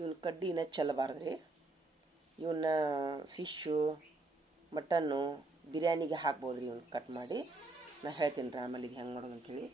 ಇವನ್ನ ಕಡ್ಡಿನ ಚೆಲ್ಲಬಾರ್ದ್ರಿ. ಇವನ್ನ fish, mutton, ಬಿರಿಯಾನಿಗೆ ಹಾಕ್ಬೋದ್ರಿ. ಇವನ್ನ ಕಟ್ ಮಾಡಿ ನಾ ಹೇಳ್ತೀನಿ ರೀ ಆಮೇಲೆ ಇದು ಹೆಂಗೆ ಮಾಡೋದು ಅಂಥೇಳಿ.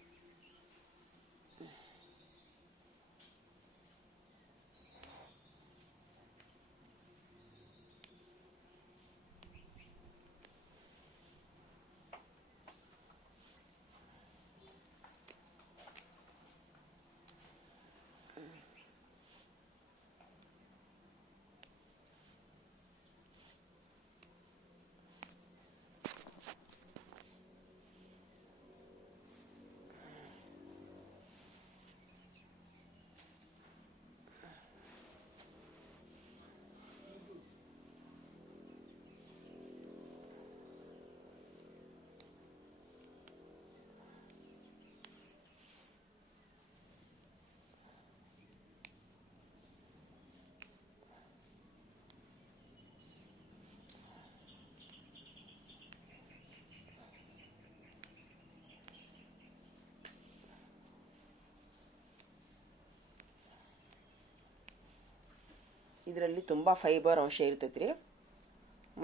ಇದರಲ್ಲಿ ತುಂಬ ಫೈಬರ್ ಅಂಶ ಇರ್ತೈತೆ ರೀ.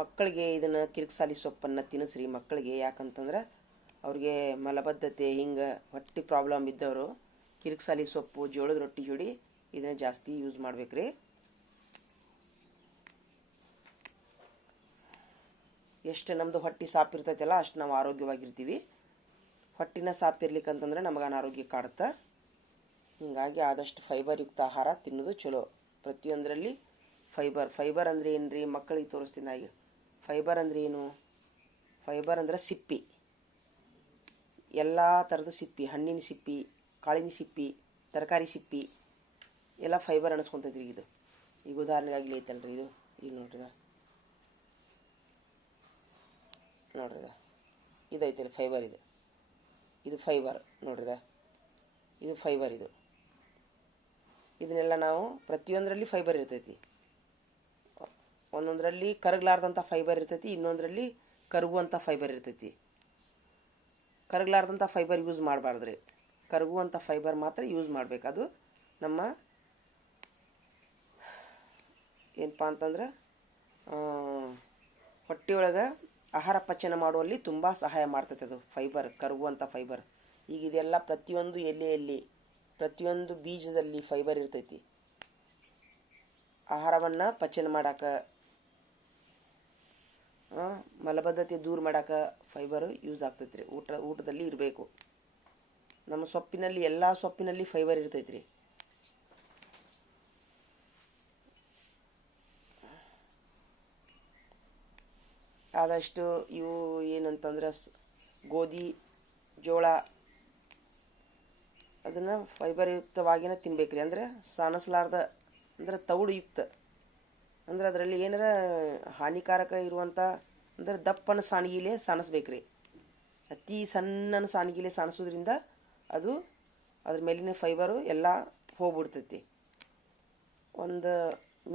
ಮಕ್ಕಳಿಗೆ ಇದನ್ನು ಕಿರಿಕ್ಸಾಲಿ ಸೊಪ್ಪನ್ನು ತಿನ್ನಿಸ್ರಿ ಮಕ್ಕಳಿಗೆ. ಯಾಕಂತಂದ್ರೆ ಅವ್ರಿಗೆ ಮಲಬದ್ಧತೆ ಹಿಂಗೆ ಹೊಟ್ಟೆ ಪ್ರಾಬ್ಲಮ್ ಇದ್ದವರು ಕಿರಿಕ್ಸಾಲಿ ಸೊಪ್ಪು ಜೋಳದ ರೊಟ್ಟಿ ಜೋಡಿ ಇದನ್ನು ಜಾಸ್ತಿ ಯೂಸ್ ಮಾಡ್ಬೇಕ್ರಿ. ಎಷ್ಟು ನಮ್ಮದು ಹೊಟ್ಟೆ ಸಾಪ್ ಇರ್ತೈತಲ್ಲ ಅಷ್ಟು ನಾವು ಆರೋಗ್ಯವಾಗಿರ್ತೀವಿ. ಹೊಟ್ಟಿನ ಸಾಪ್ ಇರ್ಲಿಕ್ಕಂತಂದ್ರೆ ನಮಗೆ ಅನಾರೋಗ್ಯ ಕಾಡುತ್ತೆ. ಹೀಗಾಗಿ ಆದಷ್ಟು ಫೈಬರ್ ಯುಕ್ತ ಆಹಾರ ತಿನ್ನೋದು ಚಲೋ. ಪ್ರತಿಯೊಂದರಲ್ಲಿ ಫೈಬರ್ ಅಂದರೆ ಏನು ರೀ, ಮಕ್ಕಳಿಗೆ ತೋರಿಸ್ತೀನಿ ಈಗ. ಫೈಬರ್ ಅಂದರೆ ಏನು? ಫೈಬರ್ ಅಂದ್ರೆ ಸಿಪ್ಪಿ, ಎಲ್ಲ ಥರದ ಸಿಪ್ಪಿ, ಹಣ್ಣಿನ ಸಿಪ್ಪಿ, ಕಾಳಿನ ಸಿಪ್ಪಿ, ತರಕಾರಿ ಸಿಪ್ಪಿ ಎಲ್ಲ ಫೈಬರ್ ಅನಿಸ್ಕೊತೈತಿ ರೀ. ಇದು ಈಗ ಉದಾಹರಣೆಗಾಗಲಿ ಐತಲ್ರಿ ಇದು. ಈಗ ನೋಡ್ರಿ ಇದೈತೆ ರೀ ಫೈಬರ್. ಇದು ಫೈಬರ್ ನೋಡ್ರಿದ, ಇದು ಫೈಬರ್. ಇದನ್ನೆಲ್ಲ ನಾವು ಪ್ರತಿಯೊಂದರಲ್ಲಿ ಫೈಬರ್ ಇರ್ತೈತಿ. ಒಂದೊಂದರಲ್ಲಿ ಕರಗಲಾರ್ದಂಥ ಫೈಬರ್ ಇರ್ತೈತಿ, ಇನ್ನೊಂದರಲ್ಲಿ ಕರಗುವಂಥ ಫೈಬರ್ ಇರ್ತೈತಿ. ಕರಗಲಾರ್ದಂಥ ಫೈಬರ್ ಯೂಸ್ ಮಾಡಬಾರ್ದ್ರಿ, ಕರಗುವಂಥ ಫೈಬರ್ ಮಾತ್ರ ಯೂಸ್ ಮಾಡಬೇಕು. ಅದು ನಮ್ಮ ಏನಪ್ಪ ಅಂತಂದ್ರೆ ಹೊಟ್ಟೆಯೊಳಗೆ ಆಹಾರ ಪಚನ ಮಾಡುವಲ್ಲಿ ತುಂಬ ಸಹಾಯ ಮಾಡ್ತೈತೆ ಅದು ಫೈಬರ್, ಕರಗುವಂಥ ಫೈಬರ್. ಈಗ ಇದೆಲ್ಲ ಪ್ರತಿಯೊಂದು ಎಲೆಯಲ್ಲಿ, ಪ್ರತಿಯೊಂದು ಬೀಜದಲ್ಲಿ ಫೈಬರ್ ಇರ್ತೈತಿ. ಆಹಾರವನ್ನು ಪಚನ ಮಾಡೋಕೆ, ಮಲಬದ್ಧತೆ ದೂರ ಮಾಡೋಕೆ ಫೈಬರು ಯೂಸ್ ಆಗ್ತೈತೆ ರೀ. ಊಟದಲ್ಲಿ ಇರಬೇಕು. ನಮ್ಮ ಸೊಪ್ಪಿನಲ್ಲಿ, ಎಲ್ಲ ಸೊಪ್ಪಿನಲ್ಲಿ ಫೈಬರ್ ಇರ್ತೈತೆ ರೀ. ಆದಷ್ಟು ಇವು ಏನಂತಂದ್ರೆ ಗೋಧಿ, ಜೋಳ ಅದನ್ನು ಫೈಬರ್ ಯುಕ್ತವಾಗಿಯೇ ತಿನ್ಬೇಕ್ರಿ. ಅಂದರೆ ಸಾಣಿಸ್ಲಾರ್ದ, ಅಂದ್ರೆ ತೌಡು ಯುಕ್ತ, ಅಂದ್ರೆ ಅದರಲ್ಲಿ ಏನಾರ ಹಾನಿಕಾರಕ ಇರುವಂಥ ಅಂದ್ರೆ ದಪ್ಪನ ಸಾಣಿಗೆಲೆ ಸಾಣಿಸ್ಬೇಕ್ರಿ. ಅತಿ ಸಣ್ಣನ ಸಾಣಿಗೆಲೆ ಸಾಣಿಸೋದ್ರಿಂದ ಅದು ಅದ್ರ ಮೇಲಿನ ಫೈಬರು ಎಲ್ಲ ಹೋಗ್ಬಿಡ್ತೈತಿ. ಒಂದು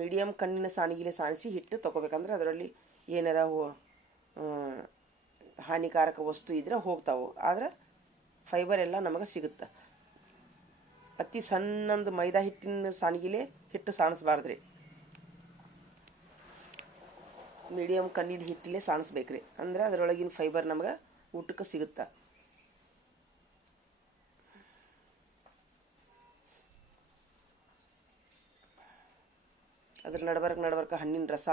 ಮೀಡಿಯಮ್ ಕಣ್ಣಿನ ಸಾಣಿಗೆಲೆ ಸಾಣಿಸಿ ಹಿಟ್ಟು ತೊಗೋಬೇಕಂದ್ರೆ ಅದರಲ್ಲಿ ಏನಾರ ಹಾನಿಕಾರಕ ವಸ್ತು ಇದ್ರೆ ಹೋಗ್ತಾವೆ. ಆದ್ರೆ ಫೈಬರ್ ಎಲ್ಲ ನಮಗೆ ಸಿಗುತ್ತೆ. ಅತಿ ಸಣ್ಣಂದು ಮೈದಾ ಹಿಟ್ಟಿನ ಸಾಣಿಗೆಲೆ ಹಿಟ್ಟು ಸಾಣಿಸ್ಬಾರ್ದ್ರಿ. ಮೀಡಿಯಮ್ ಕಣ್ಣಿನ ಹಿಟ್ಟಲ್ಲೇ ಸಾಣಿಸ್ಬೇಕ್ರಿ. ಅಂದ್ರೆ ಅದರೊಳಗಿನ ಫೈಬರ್ ನಮಗೆ ಊಟಕ್ಕೆ ಸಿಗುತ್ತೆ. ಅದ್ರ ನಡ್ಬರ್ಕ ಹಣ್ಣಿನ ರಸ.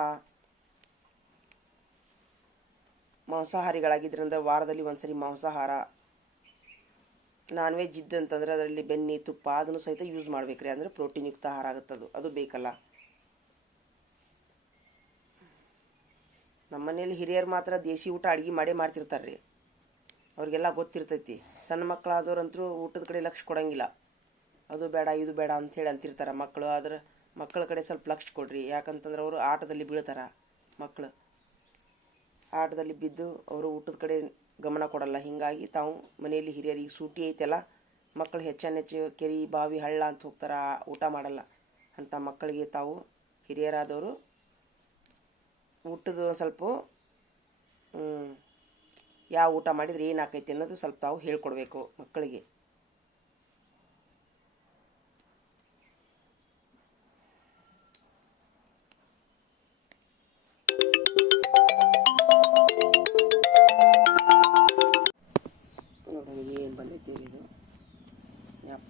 ಮಾಂಸಾಹಾರಿಗಳಾಗಿದ್ದರಿಂದ ವಾರದಲ್ಲಿ ಒಂದ್ಸರಿ ಮಾಂಸಾಹಾರ. ನಾನ್ ವೆಜ್ ಇದ್ದಂತಂದ್ರೆ ಅದರಲ್ಲಿ ಬೆಣ್ಣೆ, ತುಪ್ಪ ಅದನ್ನು ಸಹಿತ ಯೂಸ್ ಮಾಡ್ಬೇಕ್ರಿ. ಅಂದರೆ ಪ್ರೋಟೀನ್ ಯುಕ್ತ ಆಹಾರ ಆಗುತ್ತದು, ಅದು ಬೇಕಲ್ಲ. ನಮ್ಮ ಮನೇಲಿ ಹಿರಿಯರು ಮಾತ್ರ ದೇಸಿ ಊಟ ಅಡುಗೆ ಮಾಡೇ ಮಾಡ್ತಿರ್ತಾರೆ ರೀ. ಅವ್ರಿಗೆಲ್ಲ ಗೊತ್ತಿರ್ತೈತಿ. ಸಣ್ಣ ಮಕ್ಕಳಾದವ್ರಂತರೂ ಊಟದ ಕಡೆ ಲಕ್ಷ್ಯ ಕೊಡೋಂಗಿಲ್ಲ. ಅದು ಬೇಡ ಇದು ಬೇಡ ಅಂಥೇಳಿ ಅಂತಿರ್ತಾರೆ ಮಕ್ಕಳು. ಆದ್ರೆ ಮಕ್ಕಳ ಕಡೆ ಸ್ವಲ್ಪ ಲಕ್ಷ್ಯ ಕೊಡ್ರಿ. ಯಾಕಂತಂದ್ರೆ ಅವರು ಆಟದಲ್ಲಿ ಬೀಳ್ತಾರೆ. ಮಕ್ಕಳು ಆಟದಲ್ಲಿ ಬಿದ್ದು ಅವರು ಊಟದ ಕಡೆ ಗಮನ ಕೊಡಲ್ಲ. ಹೀಗಾಗಿ ತಾವು ಮನೆಯಲ್ಲಿ ಹಿರಿಯರಿಗೆ ಸೂಟಿ ಐತೆಲ್ಲ, ಮಕ್ಕಳು ಹೆಚ್ಚು ಕೆರೆ, ಬಾವಿ, ಹಳ್ಳ ಅಂತ ಹೋಗ್ತಾರೆ, ಊಟ ಮಾಡಲ್ಲ. ಅಂಥ ಮಕ್ಕಳಿಗೆ ತಾವು ಹಿರಿಯರಾದವರು ಊಟದ ಸ್ವಲ್ಪ ಯಾವ ಊಟ ಮಾಡಿದ್ರೆ ಏನಾಕೈತಿ ಅನ್ನೋದು ಸ್ವಲ್ಪ ತಾವು ಹೇಳ್ಕೊಡ್ಬೇಕು ಮಕ್ಕಳಿಗೆ.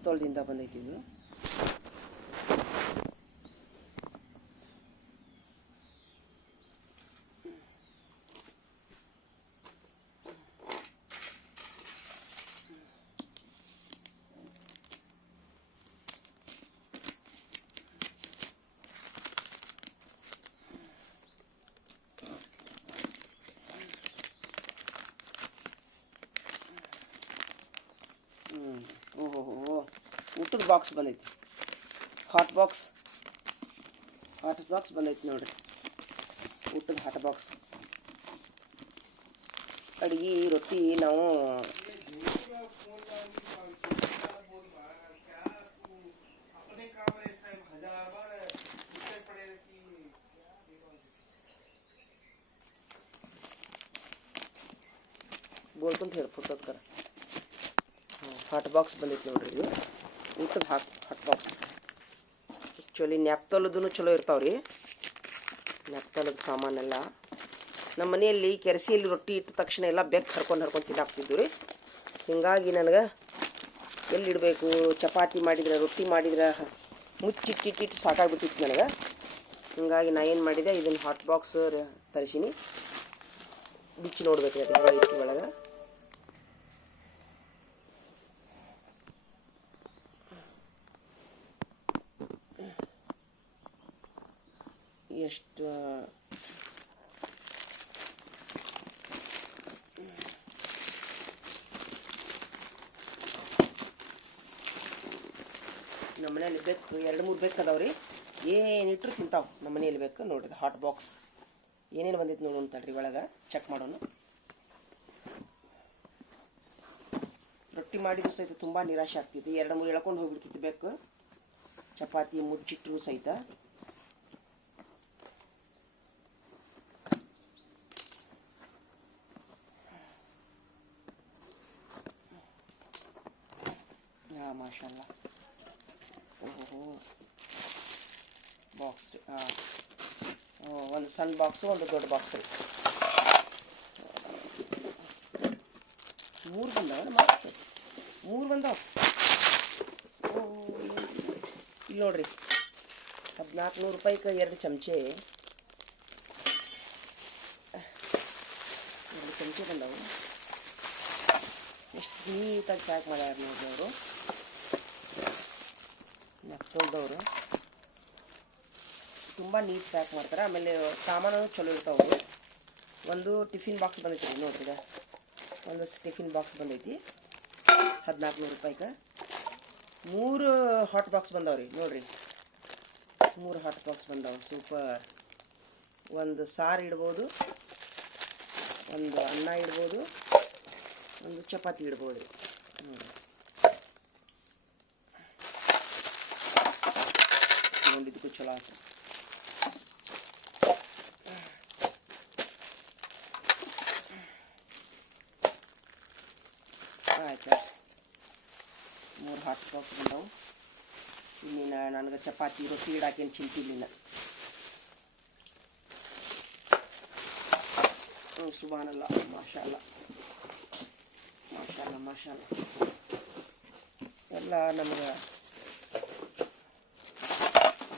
ನೆಪ್ತೋಲ್ದಿಂದ ಬಂದೈತಿ ಇದು. ಓಹೋ, ಊಟದ ಬಾಕ್ಸ್ ಬಂದೈತಿ. ಹಾಟ್ ಬಾಕ್ಸ್ ಬಂದೈತಿ ನೋಡ್ರಿ. ಊಟದ ಹಾಟ್ ಬಾಕ್ಸ್. ಅಡಿಗೆ ರೊಟ್ಟಿ ನಾವು ಬೋಲ್ಕೊಂತ ಹೇಳಿ ಫೋಟೋದ್ಕರ. ಹಾಟ್ ಬಾಕ್ಸ್ ಬಂದೈತಿ ನೋಡ್ರಿ. ಇದು ಊಟದ ಹಾಟ್ ಬಾಕ್ಸ್. ಆ್ಯಕ್ಚುಲಿ ನ್ಯಾಪ್ತೋಲದೂ ಚಲೋ ಇರ್ತಾವ್ರಿ. ನ್ಯಾಪ್ತೋಲದ ಸಾಮಾನೆಲ್ಲ ನಮ್ಮ ಮನೆಯಲ್ಲಿ ಕೆರಸಿಯಲ್ಲಿ ರೊಟ್ಟಿ ಇಟ್ಟ ತಕ್ಷಣ ಎಲ್ಲ ಬೆಕ್ ಹರ್ಕೊಂಡು ತಿನ್ನಾಕ್ತಿದ್ವು ರೀ. ಹೀಗಾಗಿ ನನಗೆ ಎಲ್ಲಿಡಬೇಕು, ಚಪಾತಿ ಮಾಡಿದ್ರೆ ರೊಟ್ಟಿ ಮಾಡಿದ್ರೆ ಮುಚ್ಚಿಟ್ಟಿಟ್ಟು ಸಾಕಾಗ್ಬಿಟ್ಟಿತ್ತು ನನಗೆ. ಹೀಗಾಗಿ ನಾ ಏನು ಮಾಡಿದೆ, ಇದನ್ನು ಹಾಟ್ ಬಾಕ್ಸ್ ತರಿಸೀನಿ. ಬಿಚ್ಚಿ ನೋಡ್ಬೇಕು ಅದು ಐತಿ ಒಳಗೆ. ಎಷ್ಟು ನಮ್ಮ ಮನೇಲಿ ಬೇಕು 2-3 ಬೇಕು ಅದಾವ್ರಿ. ಏನಿಟ್ರು ತಿಂತಾವೆ ನಮ್ಮ ಮನೇಲಿ ಬೇಕು ನೋಡ್ರಿ. ಹಾಟ್ ಬಾಕ್ಸ್ ಏನೇನು ಬಂದೈತೆ ನೋಡು ಅಂತಲ್ರಿ ಒಳಗೆ. ಚೆಕ್ ಮಾಡೋಣ. ರೊಟ್ಟಿ ಮಾಡಿದ್ರು ಸಹಿತ ತುಂಬ ನಿರಾಶೆ ಆಗ್ತಿತ್ತು. 2-3 ಎಳ್ಕೊಂಡು ಹೋಗ್ಬಿಡ್ತಿತ್ತು ಬೇಕು. ಚಪಾತಿ ಮುಚ್ಚಿಟ್ರು ಸಹಿತ. ಮಾಷಾಲ್ಲ. ಓಹೋ, ಬಾಕ್ಸ್. ಒಂದು ಸಣ್ಣ ಬಾಕ್ಸು, ಒಂದು ದೊಡ್ಡ ಬಾಕ್ಸ್ ರೀ. 3 ಬಂದಾವ ಬಾಕ್ಸ್. 3 ಬಂದಾವ. ಇಲ್ಲಿ ನೋಡ್ರಿ, 1400 ರೂಪಾಯಿಗೆ 2 ಚಮಚೆ. 2 ಚಮಚೆ ಬಂದಾವು. ಎಷ್ಟು ನೀಟಾಗಿ ಪ್ಯಾಕ್ ಮಾಡ್ಯಾರ ನೋಡ್ರಿ ಅವರು, ನೆಪ್ತೋಲ್ದವರು. ತುಂಬ ನೀಟ್ ಪ್ಯಾಕ್ ಮಾಡ್ತಾರೆ. ಆಮೇಲೆ ಸಾಮಾನು ಚಲೋ ಇರ್ತಾವೆ. ಒಂದು ಟಿಫಿನ್ ಬಾಕ್ಸ್ ಬಂದೈತಿ ರೀ ನೋಡ್ರಿ. ಒಂದು ಟಿಫಿನ್ ಬಾಕ್ಸ್ ಬಂದೈತಿ 1400 ರೂಪಾಯಿಗೆ. 3 ಹಾಟ್ ಬಾಕ್ಸ್ ಬಂದಾವ್ರಿ ನೋಡ್ರಿ. 3 ಹಾಟ್ ಬಾಕ್ಸ್ ಬಂದಾವ. ಸೂಪರ್. ಒಂದು ಸಾರು ಇಡ್ಬೋದು, ಒಂದು ಅನ್ನ ಇಡ್ಬೋದು, ಒಂದು ಚಪಾತಿ ಇಡ್ಬೋದು ರೀ ನೋಡ್ರಿ. ತಗೊಂಡಿದ್ದಕ್ಕೂ ಚಲೋ ಆಯ್ತು. ಆಯ್ತು, 3 ಹಾಟ್ ಬಾಕ್ಸ್ ಬಂದವು. ಇನ್ನೇನು ನನಗೆ ಚಪಾತಿ ರೊಟ್ಟಿ ಇಡಾಕೇನು ಚಿಂತಿಲ್ಲ. ಸುಬಾನಲ್ಲ, ಮಾಷಾಲ್ಲ ಮಾಷಾಲ್ಲ ಮಾಷಾಲ್ಲ. ಎಲ್ಲ ನಮ್ಗೆ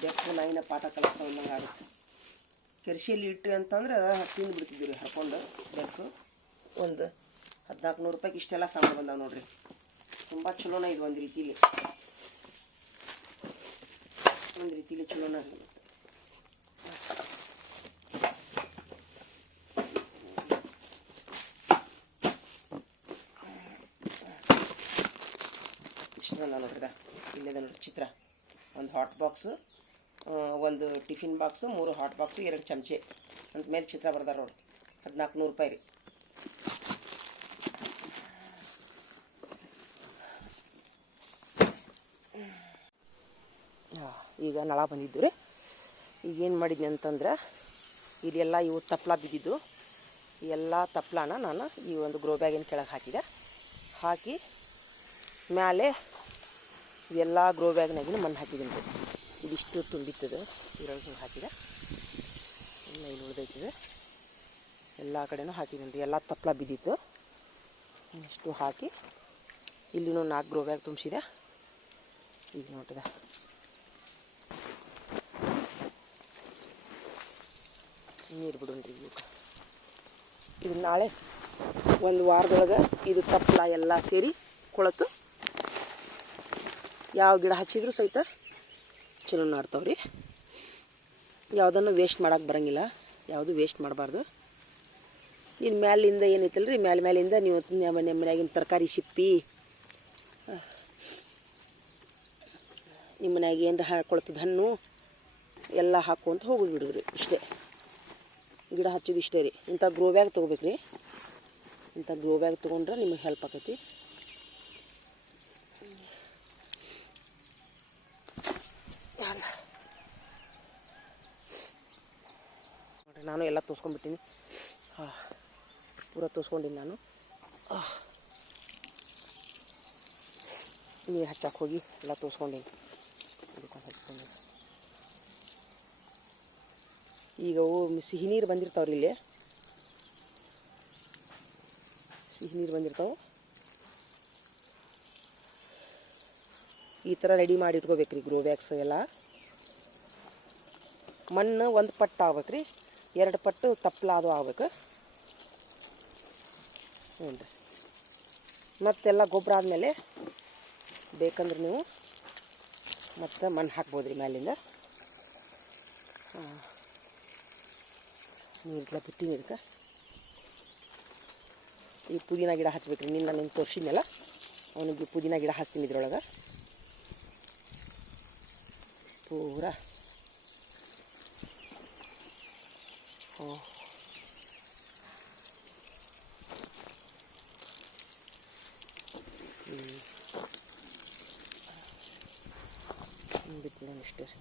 ಬೆಕ್ಕು ನಾಯಿನ ಪಾಠ ಕಲಿಸ್ಕೊಂಡಂಗೆ ಆಗುತ್ತೆ. ಕೆರ್ಸಿಯಲ್ಲಿ ಇಟ್ಟು ಅಂತಂದ್ರೆ ತಿಂದು ಬಿಡ್ತಿದ್ವಿ ರೀ ಹರ್ಕೊಂಡು ಬೆಕ್ಕು. ಒಂದು 1400 ರೂಪಾಯಿಗೆ ಇಷ್ಟೆಲ್ಲ ಸಾಮಾನು ಬಂದಾವೆ ನೋಡ್ರಿ. ತುಂಬ ಚಲೋನ ಇದು. ಒಂದು ರೀತಿಲಿ ಚಲೋನ ರೀ. ಇಷ್ಟು ಬಂದ ನೋಡ್ರಿ. ಇಲ್ಲಿದೆ ನೋಡ್ರಿ ಚಿತ್ರ. ಒಂದು ಹಾಟ್ ಬಾಕ್ಸು, ಒಂದು ಟಿಫಿನ್ ಬಾಕ್ಸು, 3 ಹಾಟ್ ಬಾಕ್ಸು, 2 ಚಮಚೆ ಅಂತ ಮೇಲೆ ಚಿತ್ರ ಬರ್ದಾರ ನೋಡಿ. 1400 ರೂಪಾಯಿ ರೀ. ಈಗ ನಳ ಬಂದಿದ್ದು ರೀ. ಈಗೇನು ಮಾಡಿದ್ನಿ ಅಂತಂದ್ರೆ, ಇಲ್ಲೆಲ್ಲ ಇವು ತಪ್ಪಲ ಬಿದ್ದಿದ್ದು. ಎಲ್ಲ ತಪ್ಪಲಾನ ನಾನು ಈ ಒಂದು ಗ್ರೋ ಬ್ಯಾಗಿನ ಕೆಳಗೆ ಹಾಕಿದೆ. ಹಾಕಿ ಮೇಲೆ ಇವೆಲ್ಲ ಗ್ರೋ ಬ್ಯಾಗ್ನಾಗಿನ ಮಣ್ಣು ಹಾಕಿದ್ದೀನಿ ರೀ. ಇದಿಷ್ಟು ತುಂಬಿತ್ತದು ಇದ್ರೊಳಗೆ ಹಾಕಿದೆ. ಇನ್ನು ಇಲ್ಲಿ ಉಳಿದೈತಿದೆ. ಎಲ್ಲ ಕಡೆನೂ ಹಾಕಿದ್ದೀನಿ ರೀ. ಎಲ್ಲ ತಪ್ಪಲ ಬಿದ್ದಿತ್ತು. ಇಷ್ಟು ಹಾಕಿ ಇಲ್ಲಿನೂ 4 ಗ್ರೋ ಬ್ಯಾಗ್ ತುಂಬಿಸಿದೆ. ಈಗ ನೋಡ್ರಿ ನೀರು ಬಿಡೋಣ್ರಿ ಈಗ. ಇದು ನಾಳೆ ಒಂದು ವಾರದೊಳಗೆ ಇದು ತಪ್ಪಲ ಎಲ್ಲ ಸೇರಿ ಕೊಳತು ಯಾವ ಗಿಡ ಹಚ್ಚಿದ್ರು ಸಹಿತ ಚಲೋ ನಾಡ್ತಾವ್ರಿ. ಯಾವುದನ್ನು ವೇಸ್ಟ್ ಮಾಡೋಕೆ ಬರೋಂಗಿಲ್ಲ, ಯಾವುದು ವೇಸ್ಟ್ ಮಾಡಬಾರ್ದು. ಇನ್ನು ಮ್ಯಾಲಿಂದ ಏನೈತಲ್ಲ ರೀ, ಮ್ಯಾಲಿಂದ ನೀವು ಮನ್ಯಾಗಿನ ತರಕಾರಿ ಸಿಪ್ಪಿ, ನಿಮ್ಮ ಮನ್ಯಾಗ ಏನರ ಕೊಳ್ತದ ಹಣ್ಣು ಎಲ್ಲ ಹಾಕ್ಕೊಂತ ಹೋಗೋದು ಬಿಡೋದ್ರಿ. ಇಷ್ಟೇ ಗಿಡ ಹಚ್ಚೋದು ಇಷ್ಟೇ ರೀ. ಇಂಥ ಗ್ರೋ ಬ್ಯಾಗ್ ತೊಗೋಬೇಕ್ರಿ. ಇಂಥ ಗ್ರೋ ಬ್ಯಾಗ್ ತೊಗೊಂಡ್ರೆ ನಿಮಗೆ ಹೆಲ್ಪ್ ಆಕೈತಿ. ನೋಡಿರಿ ನಾನು ಎಲ್ಲ ತೋರಿಸ್ಕೊಂಡ್ಬಿಟ್ಟಿನಿ. ಪೂರ ತೋರಿಸ್ಕೊಂಡಿನಿ ನಾನು. ನೀರು ಹಚ್ಚಕ್ಕೆ ಹೋಗಿ ಎಲ್ಲ ತೋರಿಸ್ಕೊಂಡೀನಿ. ಹಚ್ಕೊಂಡು ಈಗ ಅವು ಸಿಹಿ ನೀರು ಬಂದಿರ್ತಾವ್ರಿ. ಇಲ್ಲಿ ಸಿಹಿ ನೀರು ಬಂದಿರ್ತಾವೆ. ಈ ಥರ ರೆಡಿ ಮಾಡಿ ಇಟ್ಕೋಬೇಕ್ರಿ ಗ್ರೋ ಬ್ಯಾಗ್ಸ್ ಎಲ್ಲ. ಮಣ್ಣು ಒಂದು ಪಟ್ಟು ಆಗ್ಬೇಕ್ರಿ, 2 ಪಟ್ಟು ತಪ್ಪಲ ಅದು ಆಗ್ಬೇಕು. ಹ್ಞೂ ರೀ. ಮತ್ತೆಲ್ಲ ಗೊಬ್ಬರ ಆದಮೇಲೆ ಬೇಕಂದ್ರೆ ನೀವು ಮತ್ತು ಮಣ್ಣು ಹಾಕ್ಬೋದು ರೀ ಮ್ಯಾಲಿಂದ. ನೀರೆಲ್ಲ ಬಿಟ್ಟಿನಿ ಇದಕ್ಕೆ. ಈ ಪುದೀನ ಗಿಡ ಹಚ್ಬೇಕ್ರಿ. ನಾನು ತೋರಿಸಿದ್ನಲ್ಲ, ಅವನಿಗೆ ಪುದೀನ ಗಿಡ ಹಚ್ತೀನಿ ಇದ್ರೊಳಗೆ ಪೂರ. ಬಿಟ್ಟು ನಾನು ಇಷ್ಟೇ ರೀ.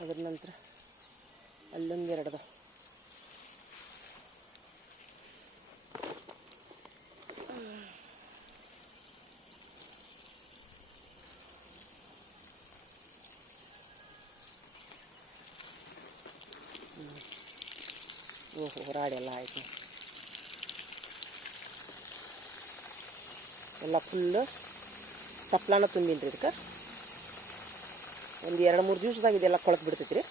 ಅದ್ರ ನಂತರ ಅಲ್ಲೊಂದು 2 ಅದಾವ. ಓಹೋ ರಾಡೆಲ್ಲ ಆಯ್ತು. ಎಲ್ಲ ಫುಲ್ಲು ತಪ್ಪಲಾನ ತುಂಬಿನ್ರಿ ಇದಕ್ಕೆ. ಒಂದು 2-3 ದಿವಸದಾಗ ಇದೆಲ್ಲ ಕೊಳತು ಬಿಡ್ತೈತಿ ರೀ.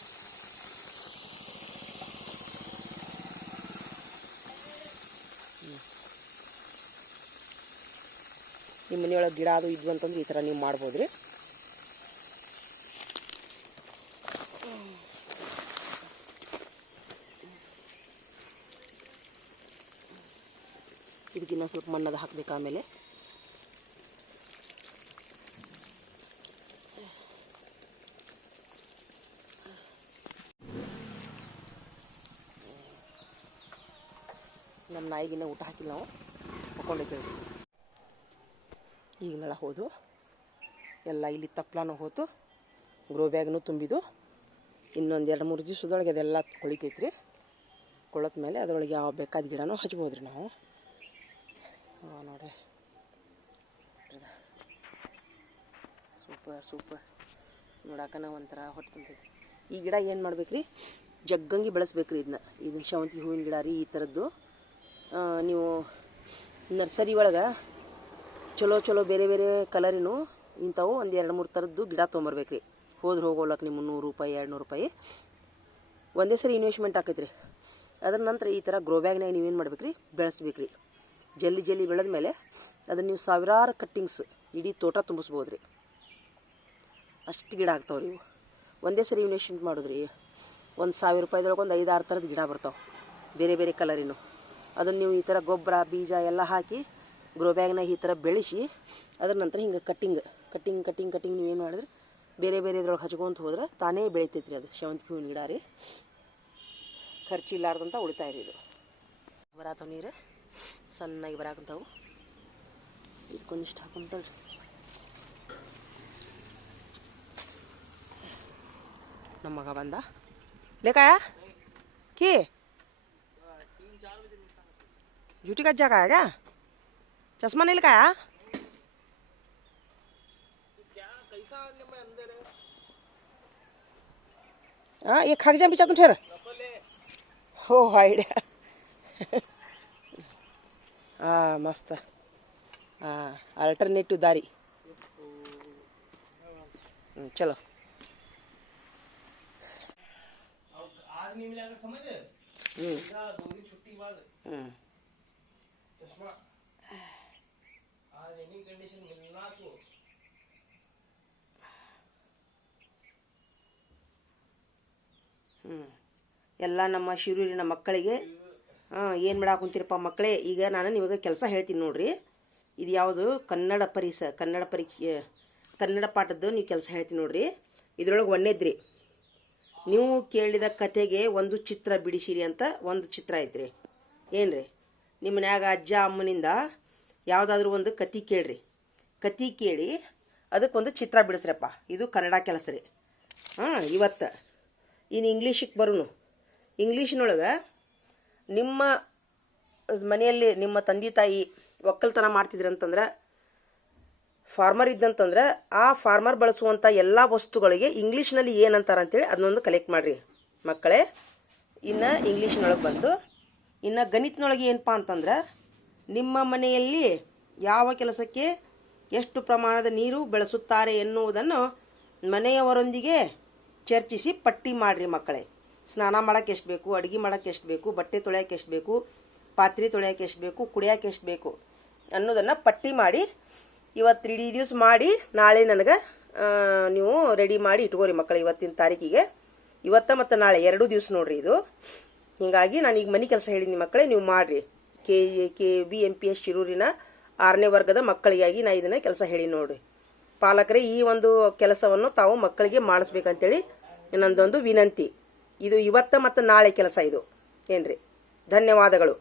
ನಿಮ್ಮ ಮನೆಯೊಳಗೆ ಗಿಡ ಅದು ಇದ್ವು ಅಂತಂದ್ರೆ ಈ ಥರ ನೀವು ಮಾಡ್ಬೋದು ರೀ. ಇದಕ್ಕಿನ್ನ ಸ್ವಲ್ಪ ಮಣ್ಣದು ಹಾಕ್ಬೇಕು. ಆಮೇಲೆ ನಮ್ಮ ನಾಯಿಗಿನ್ನ ಊಟ ಹಾಕಿಲ್ಲ, ನಾವು ಹಾಕೊಂಡಿದ್ದೇವೆ. ಈಗನೆಲ್ಲ ಹೋದು ಎಲ್ಲ ಇಲ್ಲಿ ತಪ್ಪಲಾನು ಹೋತು, ಗ್ರೋ ಬ್ಯಾಗ್ನು ತುಂಬಿದು. ಇನ್ನೊಂದು 2-3 ದಿವಸದೊಳಗೆ ಅದೆಲ್ಲ ಕೊಳಿತೈತ್ರಿ. ಕೊಳತ ಮೇಲೆ ಅದರೊಳಗೆ ಯಾವ ಬೇಕಾದ ಗಿಡನೂ ಹಚ್ಬೋದು ರೀ ನಾವು. ನೋಡ್ರಿ ಸೂಪರ್ ನೋಡಾಕನ ಒಂಥರ ಹೊಟ್ಟೆ ತುಂಬೈತಿ. ಈ ಗಿಡ ಏನು ಮಾಡ್ಬೇಕ್ರಿ, ಜಗ್ಗಂಗಿ ಬೆಳೆಸ್ಬೇಕ್ರಿ. ಇದನ್ನ ಸೇವಂತಿಗೆ ಹೂವಿನ ಗಿಡ ರೀ. ಈ ಥರದ್ದು ನೀವು ನರ್ಸರಿ ಒಳಗೆ ಚಲೋ ಬೇರೆ ಬೇರೆ ಕಲರಿನೂ ಇಂಥವು ಒಂದು 2-3 ಥರದ್ದು ಗಿಡ ತೊಗೊಂಬರ್ಬೇಕ್ರಿ. ಹೋಗೋಲಕ್ಕೆ ನಿಮ್ಮ 100 ರೂಪಾಯಿ 200 ರೂಪಾಯಿ ಒಂದೇ ಸರಿ ಇನ್ವೆಸ್ಟ್ಮೆಂಟ್ ಆಕೈತ್ರಿ. ಅದರ ನಂತರ ಈ ಥರ ಗ್ರೋ ಬ್ಯಾಗ್ನಾಗ ನೀವೇನು ಮಾಡ್ಬೇಕ್ರಿ, ಬೆಳೆಸ್ಬೇಕ್ರಿ. ಜಲ್ಲಿ ಬೆಳೆದ ಮೇಲೆ ಅದನ್ನು ನೀವು ಸಾವಿರಾರು ಕಟ್ಟಿಂಗ್ಸ್ ಇಡೀ ತೋಟ ತುಂಬಿಸ್ಬೋದು ರೀ. ಅಷ್ಟು ಗಿಡ ಆಗ್ತಾವ್ರಿ ಇವು. ಒಂದೇ ಸರಿ ಇನ್ವೆಸ್ಟ್ಮೆಂಟ್ ಮಾಡೋದ್ರಿ. ಒಂದು 1000 ರೂಪಾಯಿದೊಳಗೆ ಒಂದು 5-6 ಥರದ ಗಿಡ ಬರ್ತಾವೆ ಬೇರೆ ಬೇರೆ ಕಲರಿನೂ. ಅದನ್ನು ನೀವು ಈ ಥರ ಗೊಬ್ಬರ ಬೀಜ ಎಲ್ಲ ಹಾಕಿ ಗ್ರೋ ಬ್ಯಾಗ್ನಾಗ ಈ ಥರ ಬೆಳೆಸಿ ಅದ್ರ ನಂತರ ಹಿಂಗೆ ಕಟ್ಟಿಂಗ್ ನೀವೇನು ಮಾಡಿದ್ರೆ ಬೇರೆ ಇದ್ರೊಳಗೆ ಹಚ್ಕೊಂತ ಹೋದ್ರೆ ತಾನೇ ಬೆಳಿತೈತ್ರಿ. ಅದು ಸೇವಂತಿಗೆ ಹೂವಿನ ಗಿಡ ರೀ. ಖರ್ಚಿಲ್ಲಾರ್ದಂಥ ಉಳಿತಾಯ ರೀ. ಇದು ಬರಾತವ ನೀರು ಸಣ್ಣಾಗಿ ಬರಾಕಂತಾವು. ಇದಕ್ಕೊಂದಿಷ್ಟು ಹಾಕೊಂತಲ್ರಿ. ನಮ್ಮ ಮಗ ಬಂದ. लेकाया कि झूठी का जगह है क्या? चश्मा नहीं लगाया? हाँ ये खा के जा बिचा तुम ठहर हो आइडिया हाँ मस्त हाँ अल्टरनेटिव दारी ಚಲೋ ಎಲ್ಲ ನಮ್ಮ ಶಿರೂರಿನ ಮಕ್ಕಳಿಗೆ ಏನು ಮಾಡಾಕ ಕುಂತೀರಪ್ಪ ಮಕ್ಕಳೇ, ಈಗ ನಾನು ನಿಮಗೆ ಕೆಲಸ ಹೇಳ್ತೀನಿ ನೋಡ್ರಿ. ಇದು ಯಾವುದು ಕನ್ನಡ ಪಾಠದ್ದು ನೀವು ಕೆಲಸ ಹೇಳ್ತೀನಿ ನೋಡ್ರಿ. ಇದ್ರೊಳಗೆ ಒಂದೇದ್ರಿ, ನೀವು ಕೇಳಿದ ಕತೆಗೆ ಒಂದು ಚಿತ್ರ ಬಿಡಿಸಿರಿ ಅಂತ ಒಂದು ಚಿತ್ರ ಐತ್ರಿ. ಏನ್ರಿ, ನಿಮ್ಮ ಮನ್ಯಾಗ ಅಜ್ಜ ಅಮ್ಮನಿಂದ ಯಾವುದಾದ್ರೂ ಒಂದು ಕತೆ ಕೇಳ್ರಿ, ಕತೆ ಕೇಳಿ ಅದಕ್ಕೊಂದು ಚಿತ್ರ ಬಿಡಿಸ್ರಪ್ಪ. ಇದು ಕನ್ನಡ ಕೆಲಸ ರೀ. ಇವತ್ತು ಇನ್ನು ಇಂಗ್ಲೀಷಿಗೆ ಬರೋನು. ಇಂಗ್ಲೀಷಿನೊಳಗೆ ನಿಮ್ಮ ಮನೆಯಲ್ಲಿ ನಿಮ್ಮ ತಂದೆ ತಾಯಿ ಒಕ್ಕಲ್ತನ ಮಾಡ್ತಿದ್ರಂತಂದ್ರೆ, ಫಾರ್ಮರ್ ಇದ್ದಂತಂದ್ರೆ ಆ ಫಾರ್ಮರ್ ಬಳಸುವಂಥ ಎಲ್ಲ ವಸ್ತುಗಳಿಗೆ ಇಂಗ್ಲೀಷ್ನಲ್ಲಿ ಏನಂತಾರೆ ಅಂತೇಳಿ ಅದನ್ನೊಂದು ಕಲೆಕ್ಟ್ ಮಾಡಿರಿ ಮಕ್ಕಳೇ. ಇನ್ನು ಇಂಗ್ಲೀಷ್ನೊಳಗೆ ಬಂತು. ಇನ್ನು ಗಣಿತನೊಳಗೆ ಏನಪ್ಪ ಅಂತಂದ್ರೆ, ನಿಮ್ಮ ಮನೆಯಲ್ಲಿ ಯಾವ ಕೆಲಸಕ್ಕೆ ಎಷ್ಟು ಪ್ರಮಾಣದ ನೀರು ಬಳಸುತ್ತಾರೆ ಎನ್ನುವುದನ್ನು ಮನೆಯವರೊಂದಿಗೆ ಚರ್ಚಿಸಿ ಪಟ್ಟಿ ಮಾಡಿರಿ ಮಕ್ಕಳೇ. ಸ್ನಾನ ಮಾಡೋಕ್ಕೆ ಎಷ್ಟು ಬೇಕು, ಅಡುಗೆ ಮಾಡೋಕ್ಕೆ ಎಷ್ಟು ಬೇಕು, ಬಟ್ಟೆ ತೊಳೆಯೋಕ್ಕೆ ಎಷ್ಟು ಬೇಕು, ಪಾತ್ರೆ ತೊಳೆಯೋಕ್ಕೆ ಎಷ್ಟು ಬೇಕು, ಕುಡಿಯೋಕ್ಕೆ ಎಷ್ಟು ಬೇಕು ಅನ್ನೋದನ್ನು ಪಟ್ಟಿ ಮಾಡಿ ಇವತ್ತು ಇಡೀ ದಿವಸ ಮಾಡಿ ನಾಳೆ ನನಗೆ ನೀವು ರೆಡಿ ಮಾಡಿ ಇಟ್ಕೋರಿ ಮಕ್ಕಳು. ಇವತ್ತಿನ ತಾರೀಕಿಗೆ ಇವತ್ತು ಮತ್ತು ನಾಳೆ 2 ದಿವಸ ನೋಡಿರಿ ಇದು. ಹೀಗಾಗಿ ನಾನು ಈಗ ಮನೆ ಕೆಲಸ ಹೇಳಿದ್ದೀನಿ ಮಕ್ಕಳೇ, ನೀವು ಮಾಡಿರಿ. KBMPS ಶಿರೂರಿನ 6ನೇ ವರ್ಗದ ಮಕ್ಕಳಿಗಾಗಿ ನಾನು ಇದನ್ನು ಕೆಲಸ ಹೇಳಿ ನೋಡಿರಿ. ಪಾಲಕರೇ, ಈ ಒಂದು ಕೆಲಸವನ್ನು ತಾವು ಮಕ್ಕಳಿಗೆ ಮಾಡಿಸ್ಬೇಕಂತೇಳಿ ನನ್ನದೊಂದು ವಿನಂತಿ. ಇದು ಇವತ್ತು ಮತ್ತು ನಾಳೆ ಕೆಲಸ ಇದು ಏನ್ರಿ. ಧನ್ಯವಾದಗಳು.